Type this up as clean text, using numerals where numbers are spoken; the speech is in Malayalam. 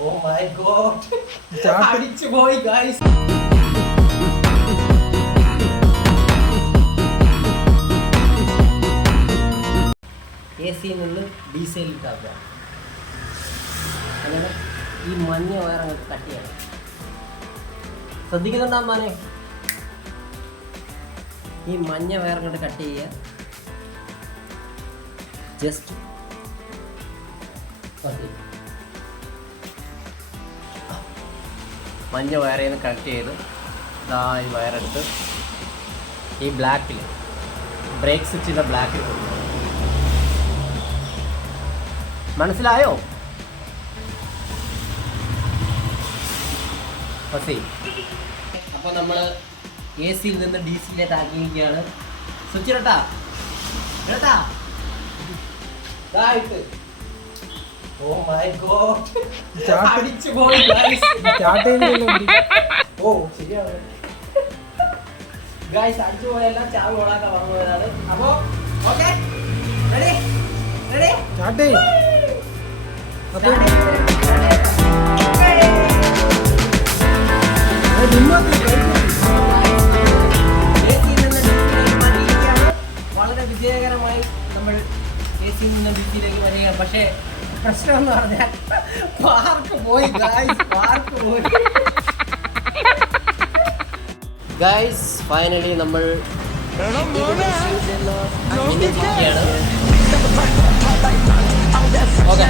Oh my god. അടിച്ചു പോയി guys. AC നിന്ന് ഡീസലിട്ടാക്കുക. അങ്ങനെ ഈ മഞ്ഞ വയർ അങ്ങോട്ട് കട്ട് ചെയ്യണം. ശ്രദ്ധിക്കുന്നുണ്ടാ മാനെ? ഈ മഞ്ഞ വയർ അങ്ങോട്ട് കട്ട് ചെയ്യുക. ജസ്റ്റ് മഞ്ഞ വയറിൽ നിന്ന് കണക്ട് ചെയ്ത് ഇതാ ഈ വയറെടുത്ത് ഈ ബ്ലാക്കിൽ ബ്രേക്ക് സ്വിച്ചിൻ്റെ ബ്ലാക്കിൽ കൊടുക്കും. മനസ്സിലായോ? അപ്പോൾ നമ്മൾ AC-യിൽ നിന്ന് DC-യിലേക്ക് ആക്കിയിരിക്കുകയാണ്. സ്വിച്ച് ഇടട്ടാ ഇടട്ടാ. Oh my god. അടിച്ചു പോയി ഗൈസ്. ഓ ശരിയാണ് ഗൈസ്, അടിച്ചു പോയെല്ലാം ചാവി ഓടാക്കാൻ പറഞ്ഞു പോയതാണ്. അപ്പോ ഓക്കെ, റെഡി റെഡി സ്റ്റാർട്ട് ചെയ്യ്. വളരെ വിജയകരമായി നമ്മൾ AC-യിൽ നിന്ന് DC-യിലേക്ക് വരികയാണ്. പക്ഷേ പ്രശ്നം എന്ന് പറഞ്ഞാൽ പാർക്ക് പോയി ഗൈസ്. ഫൈനലി നമ്മൾ ഓക്കെ